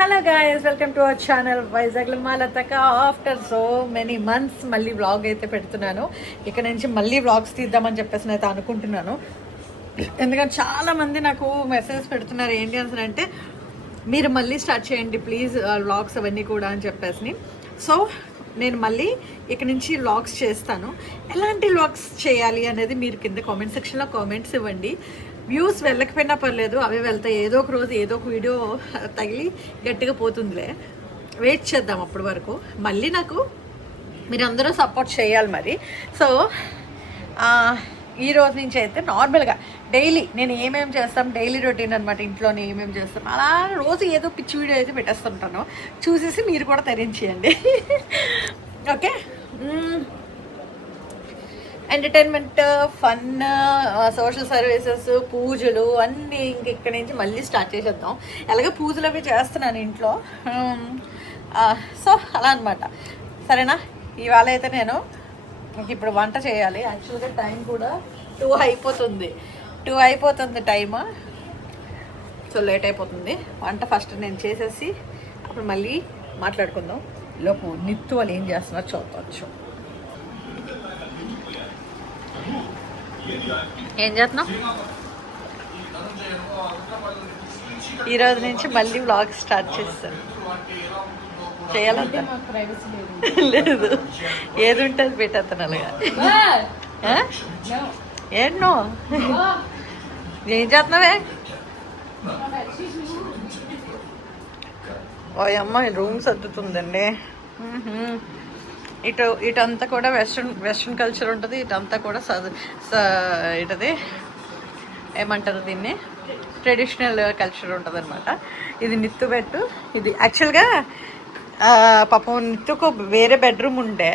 Hello guys, welcome to our channel వైజాగ్లో మాలతక. After so many months మళ్ళీ vlog అయితే పెడుతున్నాను. ఇక్కడ నుంచి మళ్ళీ వ్లాగ్స్ తీద్దామని చెప్పేసి అయితే అనుకుంటున్నాను. ఎందుకంటే చాలామంది నాకు మెసేజ్ పెడుతున్నారు ఏంటి అంటే మీరు మళ్ళీ స్టార్ట్ చేయండి ప్లీజ్ వ్లాగ్స్ అవన్నీ కూడా అని చెప్పేసి. సో నేను మళ్ళీ ఇక్కడ నుంచి వ్లాగ్స్ చేస్తాను. ఎలాంటి వ్లాగ్స్ చేయాలి అనేది మీరు కింద కామెంట్ సెక్షన్లో కామెంట్స్ ఇవ్వండి. వ్యూస్ వెళ్ళకపోయినా పర్లేదు, అవి వెళ్తాయి. ఏదో ఒక రోజు ఏదో ఒక వీడియో తగిలి గట్టిగా పోతుందిలే. వెయిట్ చేద్దాం అప్పటి వరకు. మళ్ళీ నాకు మీరందరూ సపోర్ట్ చేయాలి మరి. సో ఈ రోజు నుంచి అయితే నార్మల్గా డైలీ నేను ఏమేమి చేస్తాం, డైలీ రొటీన్ అనమాట. ఇంట్లోనే ఏమేమి చేస్తాం అలా రోజు ఏదో పిచ్చి వీడియో అయితే పెట్టేస్తుంటాను. చూసేసి మీరు కూడా తరించేయండి. Okay, entertainment, fun, social services, పూజలు అన్నీ ఇక్కడి నుంచి మళ్ళీ స్టార్ట్ చేసేద్దాం. ఎలాగో పూజలు అవి చేస్తున్నాను ఇంట్లో. సో అలా అనమాట. సరేనా, ఇవాళ అయితే నేను ఇప్పుడు వంట చేయాలి. యాక్చువల్గా టైం కూడా 2 అయిపోతుంది టైమ్. సో లేట్ అయిపోతుంది. వంట ఫస్ట్ నేను చేసేసి అప్పుడు మళ్ళీ మాట్లాడుకుందాం. లోపు నిత్తు వాళ్ళు ఏం చేస్తున్నారో చూడవచ్చు. ఏం చేస్తున్నావు? ఈరోజు నుంచి మళ్ళీ వ్లాగ్ స్టార్ట్ చేస్తాను. చేయాలంటే లేదు, ఏది ఉంటుంది పెట్టేస్తాను అలాగా. ఏంటో ఏం చేస్తున్నావే? ఓ అమ్మ రూమ్ సర్దుతుందండి. ఇటంతా కూడా వెస్ట్రన్ కల్చర్ ఉంటుంది. ఇటంతా కూడా ఇటది ఏమంటారు దీన్ని, ట్రెడిషనల్ కల్చర్ ఉంటుంది అనమాట. ఇది నిత్తు బెడ్. ఇది యాక్చువల్గా పాపం నిత్తుకు వేరే బెడ్రూమ్ ఉండే,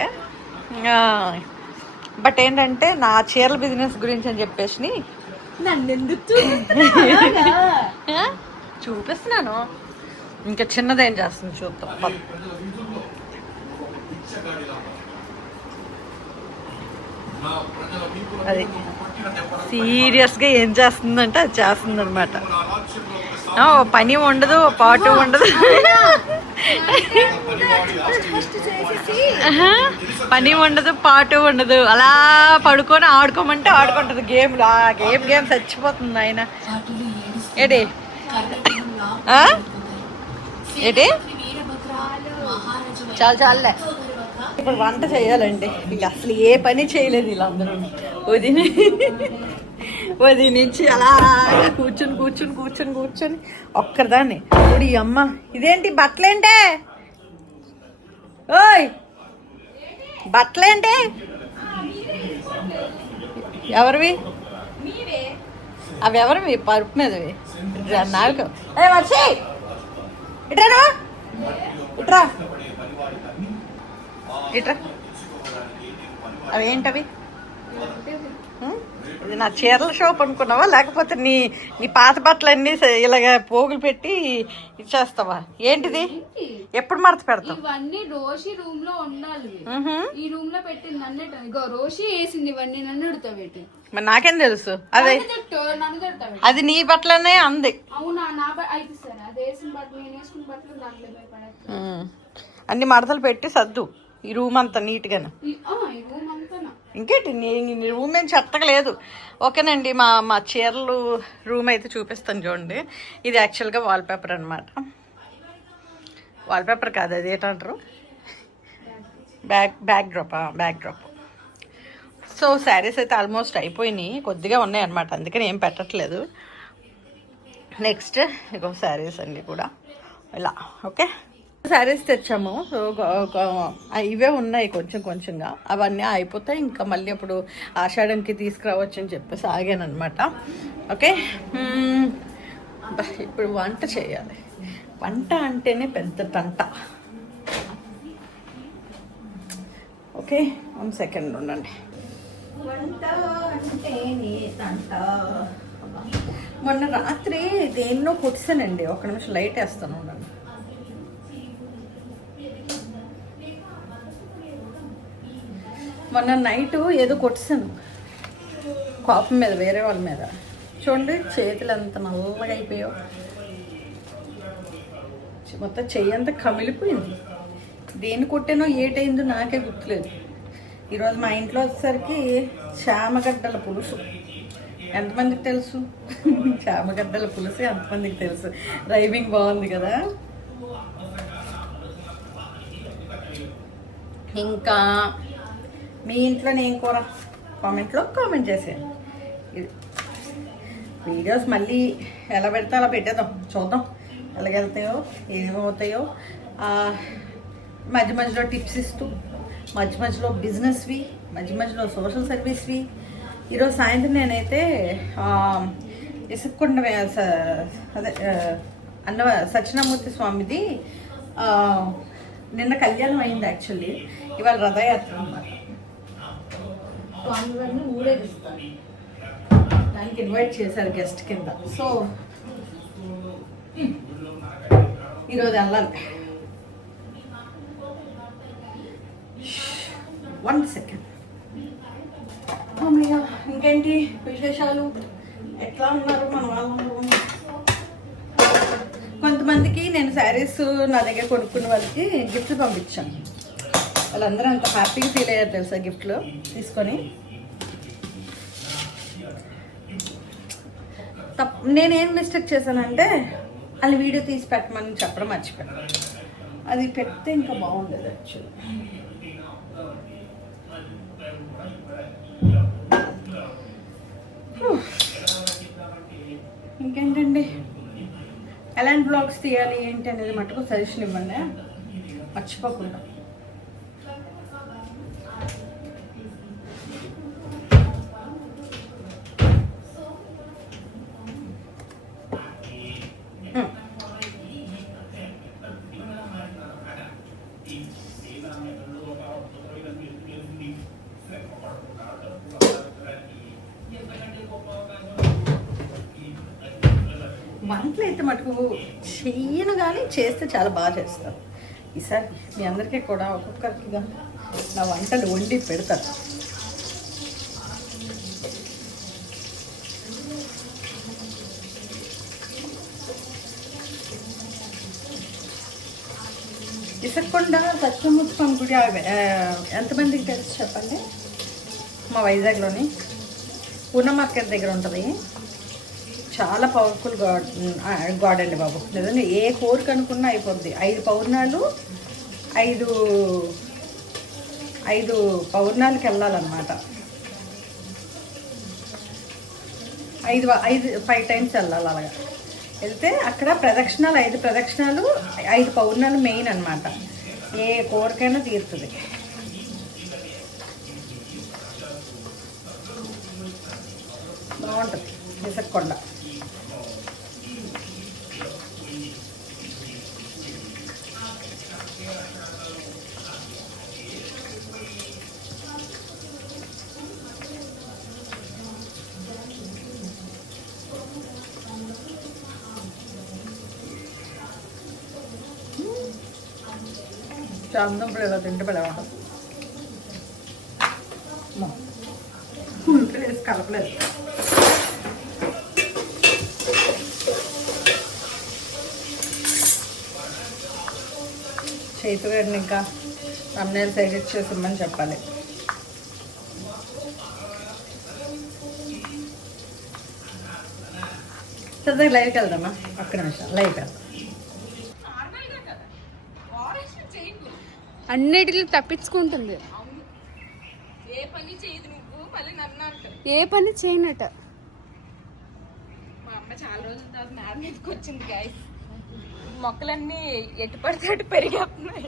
బట్ ఏంటంటే నా చీరల బిజినెస్ గురించి అని చెప్పేసి చూపిస్తున్నాను. ఇంకా చిన్నదేం చేస్తుంది చూద్దాం. అది సీరియస్గా ఏం చేస్తుందంటే అది చేస్తుంది అనమాట. పని ఉండదు, పాటు ఉండదు, పని ఉండదు, పాటు ఉండదు. అలా పడుకొని ఆడుకోమంటే ఆడుకుంటుంది గేమ్లు. ఆ గేమ్ చచ్చిపోతుంది ఆయన. ఏటి ఏటి చాలే. ఇప్పుడు వంట చేయాలండి. ఇక అసలు ఏ పని చేయలేదు వీళ్ళందరూ. ఉదయం నుంచి అలా కూర్చొని ఒక్కరిదాన్ని. ఇప్పుడు ఈ అమ్మ ఇదేంటి బట్టలేంటే? ఓయ్ బట్టలేంటే? ఎవరివి అవి? ఎవరివి పరుపు మీదవి? నాకు వర్షి ఇట్రా ఇట్రా ఇట్రా. అవి ఏంటవి? ఇది నా చీరల షాప్ అనుకున్నావా, లేకపోతే నీ పాత బట్టలన్నీ ఇలాగ పోగులు పెట్టి ఇచ్చేస్తావా? ఏంటిది? ఎప్పుడు మడత పెడతావు? ఇవన్నీ రోషి రూమ్ లో ఉండాలి. ఈ రూమ్ లో పెట్టింది నన్ను. రోషి వేసింది ఇవన్నీ, నన్ను ఉడతా పెట్టి. మరి నాకేం తెలుసు? అది నీ బట్టలనే అంది. అవునా? నా అయితే సరే, అది వేసిన బట్టలు నేను వేసుకున్న బట్టలు దాంట్లో అన్ని మడతలు పెట్టి సర్దు ఈ రూమ్ అంతా నీట్గానే. ఇంకేంటి నీ రూమ్ ఏం చెత్తగా లేదు. ఓకేనండి, మా చీరలు రూమ్ అయితే చూపిస్తాను చూడండి. ఇది యాక్చువల్గా వాల్పేపర్ అనమాట. వాల్పేపర్ కాదు, అది ఏంటంటారు, బ్యాక్ డ్రాప్. సో శారీస్ అయితే ఆల్మోస్ట్ అయిపోయినాయి, కొద్దిగా ఉన్నాయి అనమాట. అందుకని ఏం పెట్టట్లేదు. నెక్స్ట్ ఇగో శారీస్ అన్నీ కూడా ఇలా. ఓకే, శారీస్ తెచ్చాము. సో ఇవే ఉన్నాయి కొంచెంగా. అవన్నీ అయిపోతాయి. ఇంకా మళ్ళీ అప్పుడు ఆషాఢంకి తీసుకురావచ్చు అని చెప్పేసి ఆగాను అనమాట. ఓకే, ఇప్పుడు వంట చేయాలి. వంట అంటేనే పెద్ద తంట. ఓకే, 1 సెకండ్ ఉండండి. వంట అంటేనే తంట. మొన్న రాత్రి దేన్నో కొట్టానండి. 1 నిమిషం లైట్ వేస్తాను ఉండండి. మొన్న నైట్ ఏదో కొట్టాను కోపం మీద, వేరే వాళ్ళ మీద. చూడండి చేతులు ఎంత నల్లగా అయిపోయావు. మొత్తం చెయ్యి అంతా కమిలిపోయింది. దేని కొట్టానో ఏటైందో నాకే గుర్తులేదు. ఈరోజు మా ఇంట్లో వచ్చేసరికి చామగడ్డల పులుసు. ఎంతమందికి తెలుసు? చామగడ్డల పులుసు ఎంతమందికి తెలుసు? రైవింగ్ బాగుంది కదా. ఇంకా మీ ఇంట్లో నేను కూర కామెంట్లో కామెంట్ చేసేయండి. వీడియోస్ మళ్ళీ ఎలా పెడితే అలా పెట్టేద్దాం, చూద్దాం ఎలాగెళ్తాయో ఏమవుతాయో. మధ్య మధ్యలో టిప్స్ ఇస్తూ, మధ్య మధ్యలో బిజినెస్వి, మధ్య మధ్యలో సోషల్ సర్వీస్వి. ఈరోజు సాయంత్రం నేనైతే ఇసుక్కొండ అదే సత్యనామూర్తి స్వామిది నిన్న కళ్యాణం అయింది. యాక్చువల్లీ ఇవాళ రథయాత్ర అన్నమాట. స్వామివారిని ఊరేగిస్తాను, దానికి ఇన్వైట్ చేశారు గెస్ట్ కింద. సో ఈరోజు వెళ్ళాలి. 1 సెకండ్. అమ్మయ్య, ఇంకేంటి విశేషాలు? ఎట్లా ఉన్నారు మన వాళ్ళు? కొంతమందికి నేను శారీస్ నా దగ్గర కొనుక్కున్న వాళ్ళకి గిఫ్ట్లు పంపించాను. వాళ్ళందరూ అంత హ్యాపీగా ఫీల్ అయ్యారు తెలుసా గిఫ్ట్లు తీసుకొని. నేనేం మిస్టేక్ చేశానంటే వాళ్ళు వీడియో తీసి పెట్టమని చెప్పడం మర్చిపోయాను. అది పెడితే ఇంకా బాగుండేది యాక్చువల్లీ. ఇంకేంటండి, ఎలాంటి బ్లాగ్స్ తీయాలి ఏంటి అనేది మటుకు సజెషన్ ఇవ్వండి, మర్చిపోకుండా. వంటలు అయితే మటుకు చెయ్యను, కానీ చేస్తే చాలా బాగా చేస్తాను. ఈసారి మీ అందరికీ కూడా ఒక్కొక్కరికిగా నా వంటలు వండి పెడతాను. ఇసక్కొండ సత్యనామూర్తి స్వామి గుడి ఎంతమందికి తెలుసు చెప్పండి? మా వైజాగ్లోని పూర్ణ మార్కెట్ దగ్గర ఉంటుంది. చాలా పవర్ఫుల్ గాడ్ అండి బాబు. నిజంగా ఏ కోరిక అనుకున్నా అయిపోద్ది. 5 పౌర్ణాలు 5 పౌర్ణాలకి వెళ్ళాలన్నమాట. 5 టైమ్స్ వెళ్ళాలి. అలాగా వెళ్తే అక్కడ ప్రదక్షిణాలు 5 ప్రదక్షిణాలు 5 పౌర్ణాలు మెయిన్ అన్నమాట. ఏ కోరికైనా తీరుతుంది. బాగుంటుంది ఇసక్కొండ. చాందం ఇప్పుడు ఇలా తింటే పడే ఉంటాం. వేసి కలపలేదు. చేతి వేడిని ఇంకా అమ్మాయిలు సైడ్ ఇచ్చేసిమ్మని చెప్పాలి. సరే లైవ్కి వెళ్దామా? ఒక్క నిమిషం లైవ్కి వెళ్దాం. అన్నిటిని తప్పించుకుంటుంది. ఏ పని చేయనట. మా అమ్మ చాలా రోజుల తర్వాత నాన్న మీదకి వచ్చింది గాయస్. మొక్కలన్నీ ఎటు పడితే అటు పెరిగేస్తున్నాయి.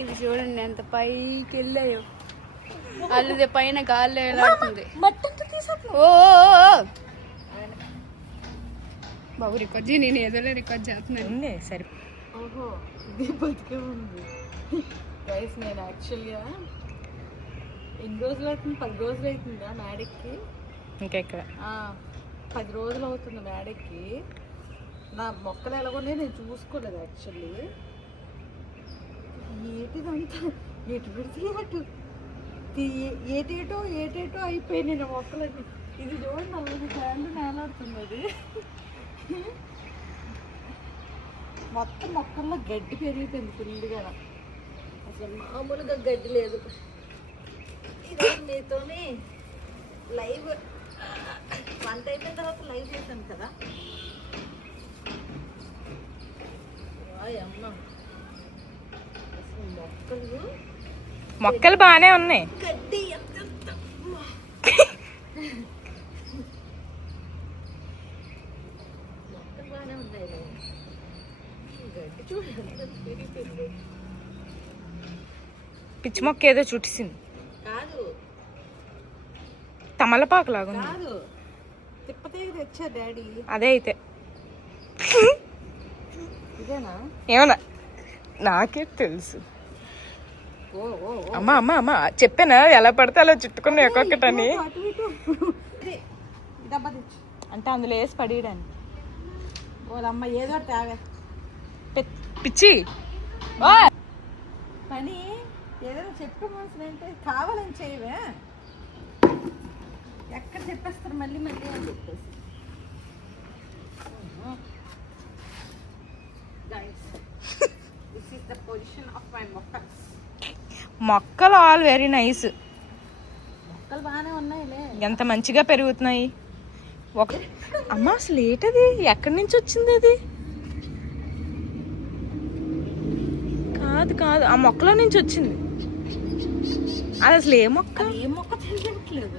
ఇవి చూడండి ఎంత పైకి వెళ్ళాయో. అల్లదే పైన గాలి వెళ్ళాడుతుంది. ఓ బాబు రికార్డ్ చేయి. నేను ఏదో రికార్డ్ చేస్తున్నాను. సరే. ఓహో, ఇది బతికే ఉంది గైస్. నేను యాక్చువల్గా ఎన్ని రోజులు అవుతుంది? 10 రోజులు అవుతుందా మేడకి? ఇంకెక్కడ 10 రోజులు అవుతుంది మేడకి. నా మొక్కలు ఎలాగోనే నేను చూసుకోలేదు యాక్చువల్లీ. ఏటిదంతా ఎటు పెడితే అటు ఏటేటో అయిపోయినాయి నా మొక్కలన్నీ. ఇది చూడండి, 4 ఫ్యాన్లు నేలాడుతుంది. అది మొత్తం మొక్కల్లో గడ్డి పెరిగిపోయింది ఫుల్గా, అసలు మామూలుగా గడ్డి లేదు. ఈరోజు మీతోని లైవ్ వంట అయిపోయిన తర్వాత లైవ్ చేశాను కదా. అమ్మ అసలు మొక్కలు బాగానే ఉన్నాయి. గడ్డి మొక్కలు బాగానే ఉన్నాయి. గడ్డి చూడండి. పిచ్చి మొక్క ఏదో చుట్టేసింది. కాదు తమలపాకు లాగా కాదు, తిప్పతే తెచ్చా డాడీ. అదే అయితే ఇదేనా? ఏమన్నా నాకే తెలుసు. ఓ ఓ అమ్మా అమ్మా అమ్మా చెప్పానా ఎలా పడితే అలా చుట్టుకున్నా ఒక్కొక్కటని. డబ్బా తెచ్చు అంటే అందులో వేసి పడేయడానికి. ఓదమ్మ ఏదో తాగా పిచ్చి పని ఏదైనా చెప్పే మనసు ఏంటంటే కావాలని చేయవే, ఎక్కడ చెప్పేస్తారు మళ్ళీ మళ్ళీ అని చెప్పేసి. This is the position of my మొక్కల్స్. మొక్కలు ఆల్ వెరీ నైస్. మొక్కలు బాగానే ఉన్నాయిలే. ఎంత మంచిగా పెరుగుతున్నాయి. అమ్మ అసలు ఏంటది, ఎక్కడి నుంచి వచ్చింది అది? కాదు కాదు, ఆ మొక్కలో నుంచి వచ్చింది. అది అసలు ఏ మొక్క? ఏ మొక్క తెలియట్లేదు.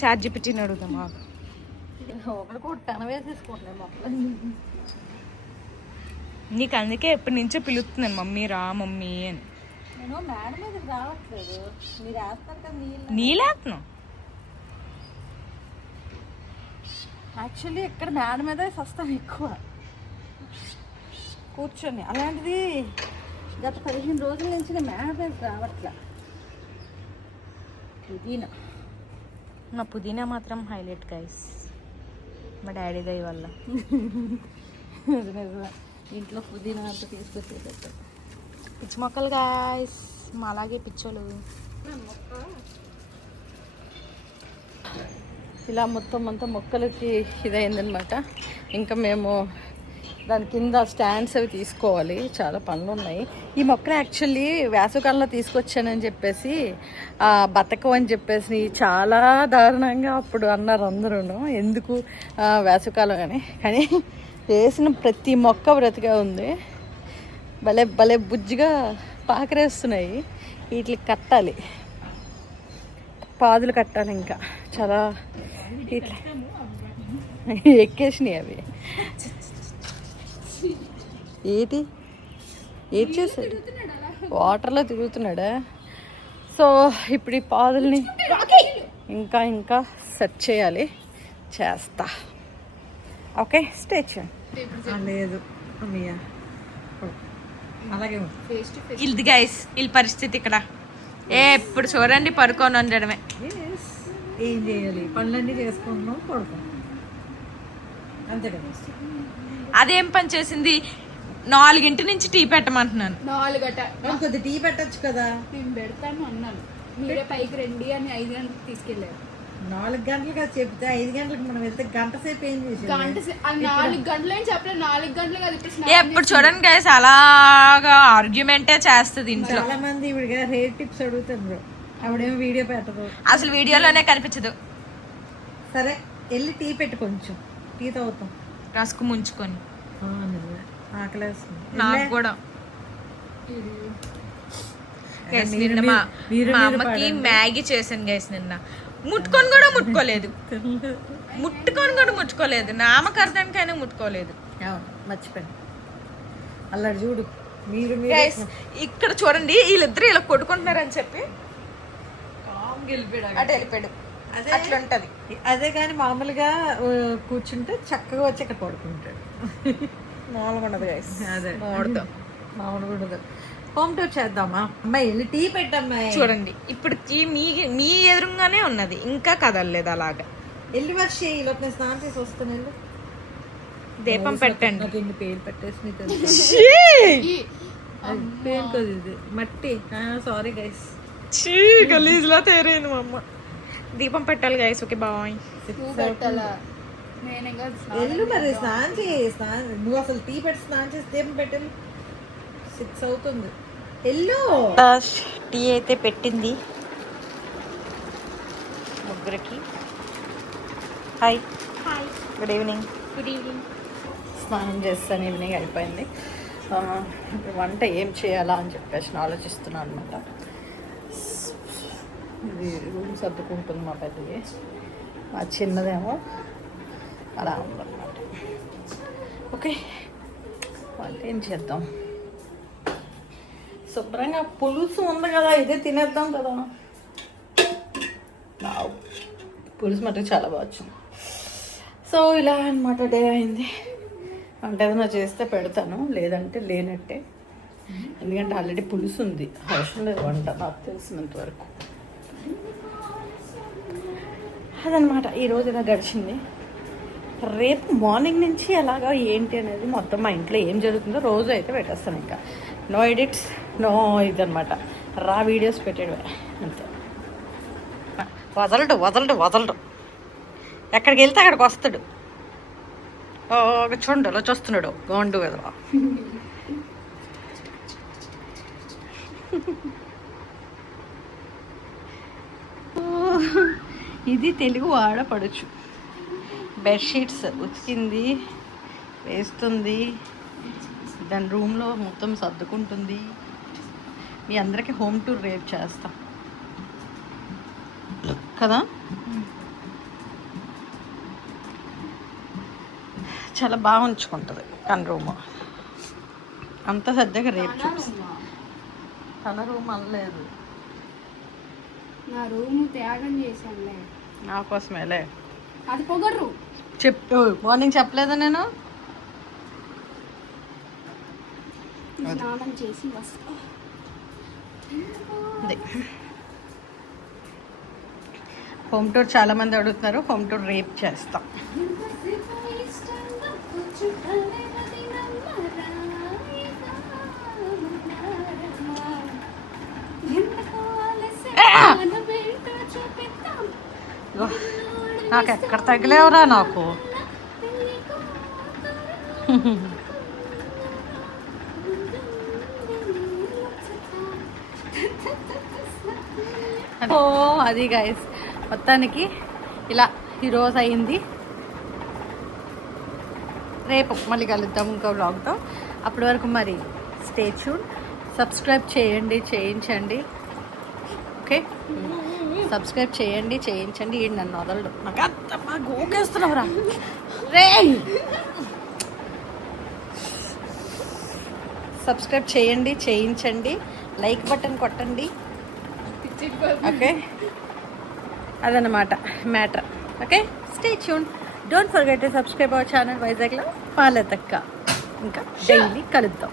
చార్జిపిటీని అడుగుదాం. ఒకటి కూడా టన వేసేసుకోండి మొక్కలు. నీకు అందుకే ఎప్పటి నుంచో పిలుస్తున్నాను మమ్మీ రా మమ్మీ అని. నేను మేడ మీద రావట్లేదు, మీరు వేస్తారు కదా నీళ్ళు. నీళ్ళేస్తున్నావు? యాక్చువల్లీ ఇక్కడ మేడ మీద వస్తాను ఎక్కువ కూర్చొని. అలాంటిది గత 15 రోజుల నుంచి నేను మేడ మీద రావట్లే. పుదీనా, నా పుదీనా మాత్రం హైలైట్ గైస్, మా డాడీ దయ వల్ల. నిజమే, ఇంట్లో పుదీనా అంతా తీసుకొచ్చేటట్టు. పిచ్చి మొక్కలు గాయస్, మా అలాగే పిచ్చోళ్ళు. ఇలా మొత్తం అంతా మొక్కలకి ఇదైందనమాట. ఇంకా మేము దాని కింద స్టాండ్స్ అవి తీసుకోవాలి, చాలా పనులు ఉన్నాయి. ఈ మొక్కను యాక్చువల్లీ వేసవికాలంలో తీసుకొచ్చానని చెప్పేసి బతకం అని చెప్పేసి చాలా దారుణంగా అప్పుడు అన్నారు అందరూ. ఎందుకు వేసవికాలం అని, కానీ వేసిన ప్రతి మొక్క బ్రతిగా ఉంది. భలే భలే బుజ్జిగా పాకరేస్తున్నాయి. వీటికి కట్టాలి, పాదులు కట్టాలి. ఇంకా చాలా ఇట్లా ఎక్కేసినాయి అవి. ఏది ఏది చేశాడు? వాటర్లో తిరుగుతున్నాడా? సో ఇప్పుడు ఈ పాదుల్ని ఇంకా ఇంకా సెట్ చేయాలి, చేస్తా. ఓకే స్టేచ్ లేదు అమ్మయ్య, అలాగే ఇది గైస్ వీళ్ళ పరిస్థితి ఇక్కడ. ఎప్పుడు చూడండి పడుకొని ఉండడమే. ఏం చేయాలి, పనులన్నీ చేసుకుంటున్నాం, పడుకుంటాం, అంతే కదా. అదేం పని చేసింది? 4 నుంచి టీ పెట్టమంటున్నాను. 4 కొద్ది టీ పెట్టచ్చు కదా. నేను పెడతాను అన్నాను, మీరే పైకి రండి అని 5 గంటలకు తీసుకెళ్ళారు. 4 గంటలు కదా చెప్తే, 5 గంటలకు మనం వెళ్తే గంట సేపు ఏం చేసి 4 గంటలు అని చెప్పలేదు. 4 గంటలు కదా ఇప్పుడు. ఎప్పుడు చూడండి గైస్ అలాగా ఆర్గ్యుమెంటే చేస్తుంది ఇంట్లో. చాలా మంది ఇవిడిగా హెయిర్ టిప్స్ అడుగుతున్నారు, ఆవిడేమో వీడియో పెట్టదు, అసలు వీడియోలోనే కనిపించదు. సరే వెళ్ళి టీ పెట్టు, కొంచెం టీ తాగుతాం రస్కు ముంచుకొని. ఆకలేస్తుంది నాకు కూడా. గైస్ నిన్న మా అమ్మకి మ్యాగీ చేశాను గైస్. నిన్న ముట్టుకొని కూడా ముట్టుకోలేదు. నామకరణానికైనా ముట్టుకోలేదు. మర్చిపోయాను. అలా చూడు మీరు గైస్ ఇక్కడ చూడండి, వీళ్ళిద్దరు ఇలా కొట్టుకుంటున్నారని చెప్పి అటు వెళ్ళిపోయాడు. అట్లా ఉంటది. అదే కానీ మామూలుగా కూర్చుంటే చక్కగా వచ్చి ఇక్కడ పడుకుంటాడు. మామూలుగా ఉండదు గైస్. అదే మామిడితో మామూలుగా ఉండదు. హోమ్ టూర్ చేద్దామా అమ్మాయి? వెళ్ళి టీ పెట్టమ్మాయి. చూడండి ఇప్పుడు మీ ఎదురుగానే ఉన్నది, ఇంకా కదలలేదు. అలాగా వెళ్ళి వచ్చి ఈలోపు నేను స్నానం చేసి వస్తాను. వెళ్ళి దీపం పెట్టండి. నాకు ఇన్ని పేరు పెట్టేసి పేరు కదా ఇది మట్టి. సారీ గైస్, గలీజ్ లా తయారైంది మా అమ్మ. దీపం పెట్టాలి గైస్. Okay bye. నేను ఇంకా ఎల్లు మరి స్నానం చేయి. నువ్వు అసలు టీ పెట్టి స్నానం చేసి దీపం పెట్టాలి. 6 అవుతుంది. ఎల్లు. టీ అయితే పెట్టింది ముగ్గురికి. Hi good evening. స్నానం చేస్తాను, ఈవినింగ్ అయిపోయింది. ఇప్పుడు వంట ఏం చేయాలా అని చెప్పేసి ఆలోచిస్తున్నాను అనమాట. ఇది రూమ్ సర్దుకుంటుంది మా పెద్దది, మా చిన్నదేమో అలా ఉందన్నమాట. ఓకే, వంట ఏం చేద్దాం? శుభ్రంగా పులుసు ఉంది కదా, ఇదే తినేద్దాం కదా. పులుసు మటుకు చాలా బాగా వచ్చింది. సో ఇలా అనమాట డే అయింది. వంట ఏదైనా చేస్తే పెడతాను, లేదంటే లేనట్టే. ఎందుకంటే ఆల్రెడీ పులుసు ఉంది, అవసరం లేదు వంట నాకు తెలిసినంత వరకు. అదనమాట ఈరోజు ఇలా గడిచింది. రేపు మార్నింగ్ నుంచి ఎలాగా ఏంటి అనేది మొత్తం మా ఇంట్లో ఏం జరుగుతుందో రోజు అయితే పెట్టేస్తాను. ఇంకా నో ఎడిట్స్, నో ఇదనమాట, రా వీడియోస్ పెట్టేయడమే అంతే. వదలడు ఎక్కడికి వెళ్తే అక్కడికి వస్తాడు. చూడండి అలా చూస్తున్నాడు గోండు కదా. ఇది తెలుగు వాడపడచ్చు. బెడ్షీట్స్ ఉతికింది, వేస్తుంది, దాని రూమ్లో మొత్తం సర్దుకుంటుంది. మీ అందరికీ హోమ్ టూర్ రేపు చేస్తా కదా. చాలా బాగా ఉంచుకుంటుంది తన రూమ్ అంతా సర్దాక రేపు చూపిస్తా. తన రూమ్ అనలేదు, నా రూమ్ త్యాగం చేశానులే నా కోసమేలే. అది పొగరు చెప్పు, మార్నింగ్ చెప్పలేదా నేను? స్నానం చేసి వస్తా. హోమ్ టూర్ చాలా మంది అడుగుతున్నారు, హోమ్ టూర్ రేపు చేస్తాం. నాకు ఎక్కడ తగిలేవరా నాకు. ఓ అది గైస్, మొత్తానికి ఇలా ఈరోజు అయింది. రేపు మళ్ళీ కలుద్దాం ఇంకో వ్లాగ్తో. అప్పటి వరకు మరి స్టే ట్యూన్, సబ్స్క్రైబ్ చేయించండి. ఓకే, సబ్స్క్రైబ్ చేయించండి. ఈ నన్ను వదలడు, నాకు అంత బాగా గోకేస్తున్నావురా రే. సబ్స్క్రైబ్ చేయించండి, లైక్ బటన్ కొట్టండి. ఓకే, అదన్నమాట matter. Okay, stay tune. Don't forget to subscribe our channel వైజాగ్లో పాలతక్క. ఇంకా డైలీ కలుద్దాం.